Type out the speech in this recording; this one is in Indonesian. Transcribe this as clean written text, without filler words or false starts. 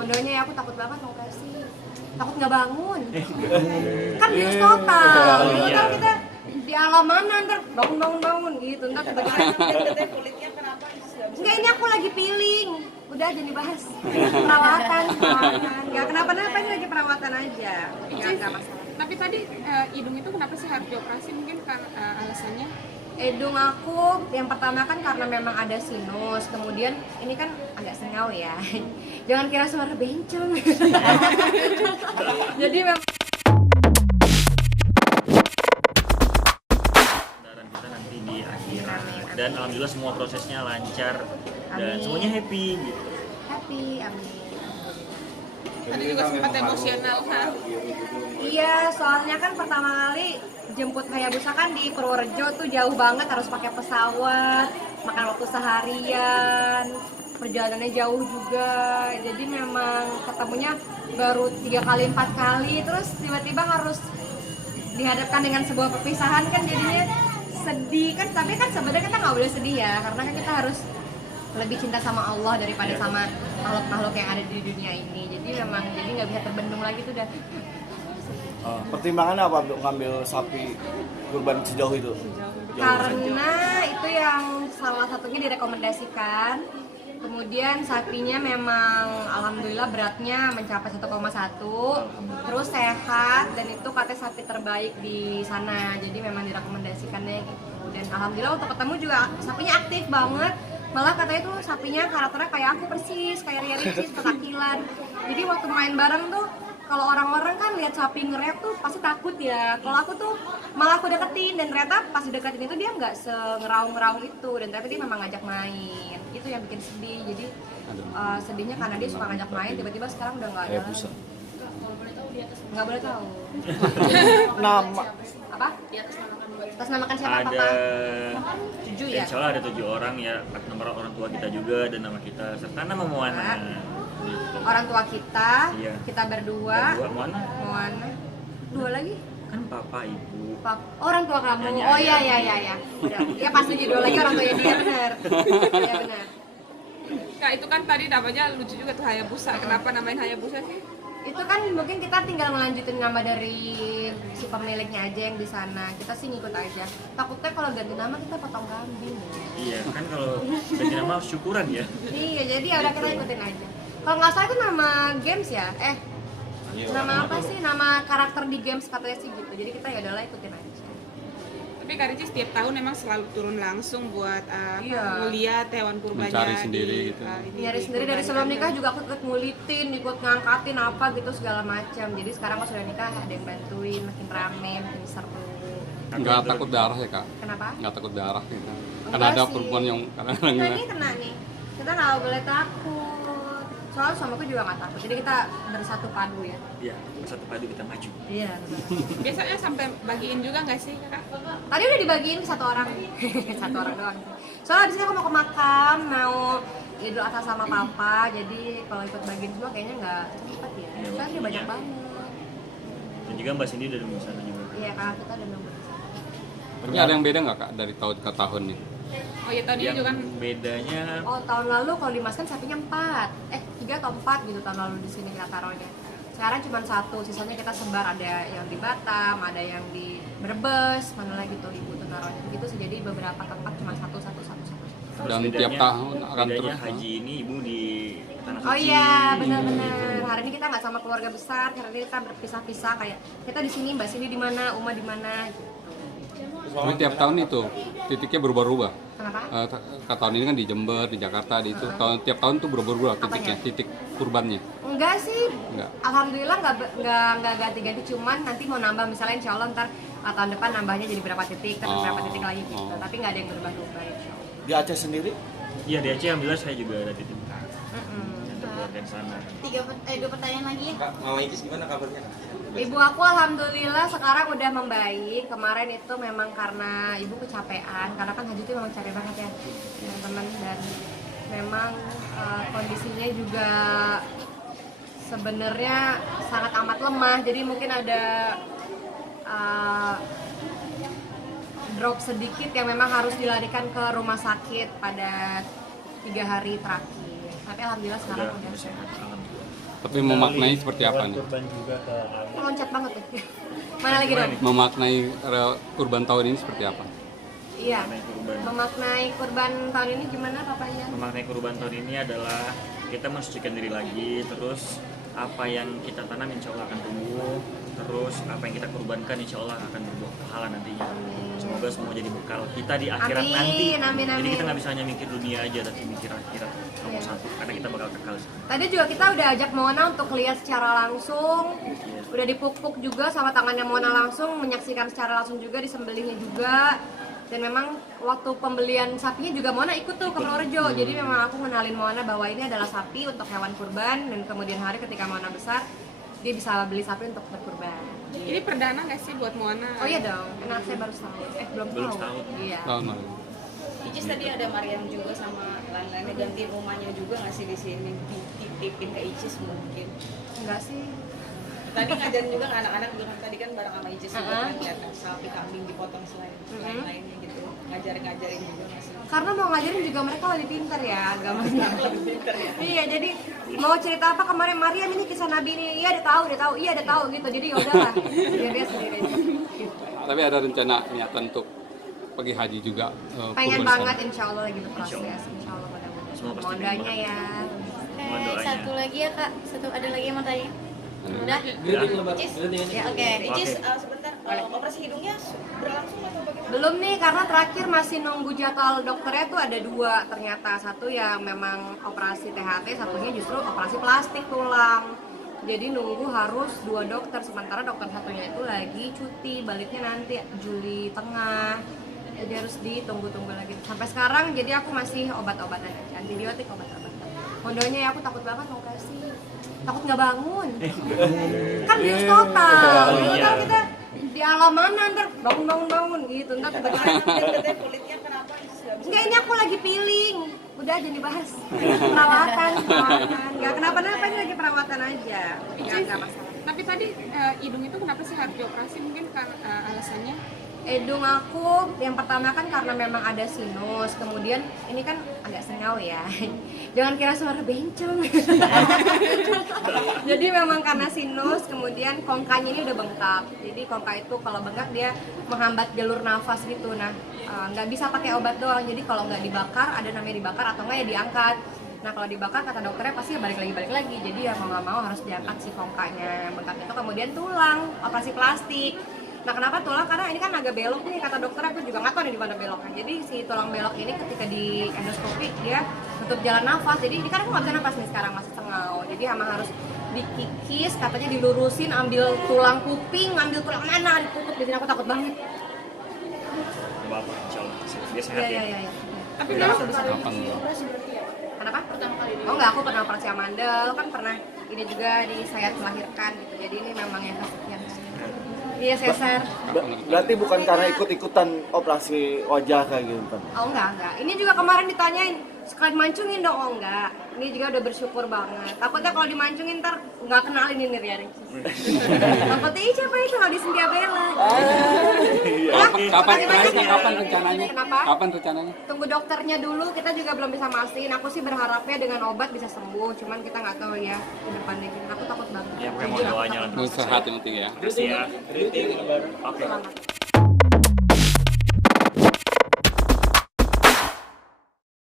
Kondonya ya aku takut banget mau kasih. Takut nggak bangun. Kan bius total. Itu kan kita di alam mana ntar bangun gitu. Ntar tiba-tiba kulitnya kenapa? enggak, ini aku lagi peeling. Udah jadi bahas perawatan. Enggak kenapa-napa, ini lagi perawatan aja. Enggak masalah. Tapi tadi hidung itu kenapa sih harus dioperasi? Mungkin alasannya? Hidung aku yang pertama kan karena memang ada sinus, kemudian ini kan agak sengau ya. Jangan kira suara bencong. Jadi memang kita nanti di akhirat dan alhamdulillah semua prosesnya lancar dan Amin. semuanya happy gitu. happy, amin. Tadi juga sempat emosional kan? Iya, soalnya kan pertama kali jemput Hayabusa kan di Purworejo tuh jauh banget, harus pakai pesawat, makan waktu seharian, perjalanannya jauh juga. Jadi memang ketemunya baru 3 kali 4 kali, terus tiba-tiba harus dihadapkan dengan sebuah perpisahan kan jadinya sedih kan. Tapi kan sebenarnya kita nggak boleh sedih ya, karena kan kita harus lebih cinta sama Allah daripada sama makhluk-makhluk yang ada di dunia ini. Jadi memang jadi nggak bisa terbendung lagi tuh dah. Pertimbangannya apa untuk ngambil sapi kurban sejauh itu? Karena itu yang salah satunya direkomendasikan. Kemudian sapinya memang alhamdulillah beratnya mencapai 1,1, terus sehat dan itu katanya sapi terbaik di sana. Jadi memang direkomendasikannya gitu. Dan alhamdulillah untuk ketemu juga sapinya aktif banget. Malah katanya tuh sapinya karakternya kayak aku persis, kayak Ria Ricis, petakilan. Jadi waktu main bareng tuh kalau orang-orang kan lihat sapi nge-rap tuh pasti takut ya. Kalau aku tuh malah aku deketin dan ternyata pas deketin itu dia nggak se-ngeraung-ngeraung itu dan ternyata dia memang ngajak main. Itu yang bikin sedih. Jadi sedihnya karena dia suka ngajak main, tiba-tiba sekarang udah nggak ada. Nggak boleh tahu. Nama Apa? Atas namakan siapa Ada papa? 7 ya? insya Allah ada 7 orang ya, nomor orang tua kita juga dan nama kita serta nama Moana. Gitu. Orang tua kita, Iya. kita berdua, Moana Moana, 2 lagi. kan papa ibu. Orang tua kamu. Nyanyi Oh aja. iya. Udah. Ya pasti judul lagi orang tuanya dia benar. Iya benar. Kak, itu kan tadi namanya lucu juga tuh Hayabusa. Kenapa namain Hayabusa sih? Itu kan mungkin kita tinggal melanjutin nama dari si pemiliknya aja yang di sana. Kita sih ngikut aja. Takutnya kalau ganti nama kita potong kambing. Iya kan kalau ganti nama harus syukuran ya. Iya, jadi ya udah kita ikutin aja. Kalau nggak salah itu nama games ya? Nama apa sih? Nama karakter di games katanya sih gitu. Jadi kita ya udahlah ikutin aja. Tapi Kak Ricis setiap tahun memang selalu turun langsung buat Iya. ngeliat hewan kurbannya. Mencari sendiri gitu. Nyari sendiri dari sebelum nikah juga aku ikut ngulitin, ikut ngangkatin apa gitu segala macam. Jadi sekarang pas sudah nikah ada yang bantuin, makin rame, makin seru. Nggak takut darah ya kak? Kenapa? Nggak takut darah gitu. Enggak Karena ada sih. perempuan yang kadang-kadang Nah ini kena nih, kita nggak boleh takut. Soalnya suamiku juga nggak takut, jadi kita bersatu padu ya. Iya, bersatu padu kita maju. Iya. Biasanya sampai bagiin juga nggak sih Kak? Tadi udah dibagiin satu orang, satu orang doang. Soalnya abis itu aku mau ke makam, mau Idul Adha sama papa, jadi kalau ikut bagiin semua kayaknya nggak cepet ya. Iya, Soalnya dia banyak banget. Dan juga Mbak Cindy udah di sana juga. Iya kakak kita udah nunggu di sana. Tapi ada yang beda nggak kak dari tahun ke tahun nih? Oh ya tahun ini Yang juga kan bedanya Oh tahun lalu kalau di Mas kan sapinya 4, 3 atau 4 gitu tahun lalu di sini kita taruhnya. Sekarang cuma 1, sisanya kita sebar, ada yang di Batam, ada yang di Brebes, mana lagi tuh ibu tuh naruhnya begitu sih. Jadi beberapa tempat cuma satu. Dan bedanya- tiap tahun akan bedanya terus. haji ini ibu di tanah Oh suci. iya benar-benar. Hari ini kita nggak sama keluarga besar, hari ini kita berpisah-pisah kayak kita di sini, Mbak Cindy di mana, Uma di mana. Gitu. Tapi tiap tahun itu titiknya berubah-ubah. Kenapa? Tahun ini kan di Jember, di Jakarta, di itu. Tiap tahun tuh berubah-ubah titiknya, Apanya? titik kurbannya. Enggak sih. Enggak. Alhamdulillah nggak ganti-ganti, cuman nanti mau nambah misalnya insya Allah ntar tahun depan nambahnya jadi berapa titik, tapi berapa titik lagi gitu. Oh. Tapi nggak ada yang berubah-ubah insya Allah. di Aceh sendiri? Iya di Aceh alhamdulillah saya juga ada titip Mm-mm. ada keluarga di sana. 2 pertanyaan lagi ya. Kak, Mama Icis gimana kabarnya? Ibu aku alhamdulillah sekarang udah membaik. Kemarin itu memang karena ibu kecapean, karena kan haji itu memang capek banget ya teman-teman, dan memang kondisinya juga sebenarnya sangat amat lemah. Jadi mungkin ada drop sedikit yang memang harus dilarikan ke rumah sakit pada 3 hari terakhir. Tapi alhamdulillah sekarang udah sehat alhamdulillah. Tapi memaknai seperti apa nih? Kurban juga ke anak. Loncat banget ya. Mana lagi dong? Memaknai kurban tahun ini seperti apa? Iya. Memaknai kurban. Memaknai kurban tahun ini gimana papanya? Memaknai kurban tahun ini adalah kita mensucikan diri lagi, terus apa yang kita tanam insya Allah akan tumbuh, terus apa yang kita kurbankan insya Allah akan berbuah pahala nantinya. Semoga semua jadi bekal kita di akhirat Amin, nanti. amin, Jadi amin. kita nggak bisa hanya mikir dunia aja, tapi mikir akhirat nomor satu, karena kita bakal kekal. Tadi juga kita udah ajak Mona untuk lihat secara langsung. Udah dipuk-puk juga sama tangannya Mona langsung, menyaksikan secara langsung juga, disembelihnya juga. Dan memang waktu pembelian sapinya juga Mona ikut tuh ke Purworejo. Jadi memang aku kenalin Mona bahwa ini adalah sapi untuk hewan kurban, dan kemudian hari ketika Mona besar, dia bisa beli sapi untuk berkurban. Ini perdana nggak sih buat Moana? Oh iya dong, anak saya baru setahun. Belum Belum tahu. setahun. Iya. Tahun lalu. Icis tadi ada Mariam juga sama lain-lainnya, ganti rumahnya juga nggak sih di sini, dititipin ke Icis mungkin. Enggak sih. Tadi ngajarin juga ke anak-anak bilang tadi kan bareng sama Icis juga Uh-huh. kan lihat sapi kambing dipotong selain lain-lainnya gitu, ngajarin juga nggak sih? Karena mau ngajarin juga mereka lebih pintar ya agamanya. Lebih pinter ya. Iya, jadi mau cerita apa kemarin Mariam ini kisah Nabi ini, iya dia tahu, iya dia tahu gitu. Jadi yaudahlah, biar dia sendiri aja. Tapi ada rencana niatan untuk pergi haji juga. Pengen kurban banget, sana. insya Allah lagi berproses, insya Allah mudah-mudahan. Semua pasti Modalnya pengen ya. Mohon doanya. Satu lagi ya kak, ada lagi yang mau tanya? Udah? Ya. Icis, Ya oke. Icis sebentar, operasi hidungnya berlangsung atau bagaimana? Belum nih, karena terakhir masih nunggu jadwal dokternya tuh ada dua ternyata. Satu yang memang operasi THT, satunya justru operasi plastik tulang. Jadi nunggu harus dua dokter, sementara dokter satunya itu lagi cuti, baliknya nanti Juli tengah. Jadi harus ditunggu-tunggu lagi. Sampai sekarang jadi aku masih obat-obatan aja, antibiotik, obat-obatan. Kondonya ya aku takut banget mau kasih. Takut nggak bangun. Kan bius total. Dulu kan kita di alam mana ntar bangun gitu. Ntar tiba-tiba Katanya kulitnya kenapa Icis nggak bisa? enggak, ini aku lagi peeling. Udah jangan dibahas. Perawatan. Enggak kenapa-napa, ini lagi perawatan aja. Enggak masalah. Tapi tadi hidung itu kenapa sih harus dioperasi? Mungkin alasannya? Hidung aku yang pertama kan karena memang ada sinus, kemudian ini kan agak sengau ya. Jangan kira suara bencong. Jadi memang karena sinus, kemudian kongkanya ini udah bengkak. Jadi kongka itu kalau bengkak dia menghambat jalur nafas gitu. Nah, nggak bisa pakai obat doang. Jadi kalau nggak dibakar, ada namanya dibakar atau nggak ya diangkat. Nah kalau dibakar kata dokternya pasti ya balik lagi. Jadi ya mau nggak mau harus diangkat si kongkanya yang bengkak itu. Kemudian tulang, operasi plastik. Nah kenapa tulang? Karena ini kan agak belok nih, kata dokter aku juga nggak tahu nih di mana beloknya. Jadi si tulang belok ini ketika di endoskopi dia tutup jalan nafas. Jadi ini kan aku nggak bisa nafas nih sekarang, masih sengau. Jadi emang harus dikikis, katanya dilurusin, ambil tulang kuping, ambil tulang mana, ditutup. Jadi aku takut banget. Bapak, insya Allah. Dia sehat ya. Iya. Tapi Udah, memang bisa. Kapan? Kenapa? Pertama kali. Oh enggak, aku pernah operasi amandel, kan pernah ini juga di sayat melahirkan gitu. Jadi ini memang yang kesekian. Iya, sesar. Berarti bukan karena ikut-ikutan operasi wajah kayak gitu kan? Oh enggak. Ini juga kemarin ditanyain, sekalian mancungin dong, oh enggak. Ini juga udah bersyukur banget. Takutnya kalau dimancungin ntar nggak kenalin ini Ria Rexis. Takutnya, ih siapa itu di Cynthia Bella. Kapan rencananya? Kenapa? Kapan rencananya? Tunggu dokternya dulu, kita juga belum bisa mastiin. Aku sih berharapnya dengan obat bisa sembuh, cuman kita nggak tahu ya ke depannya gimana. Aku takut banget. Ya, pokoknya mohon doanya lah. Sehat yang penting ya. Terus ya. Oke. Selamat.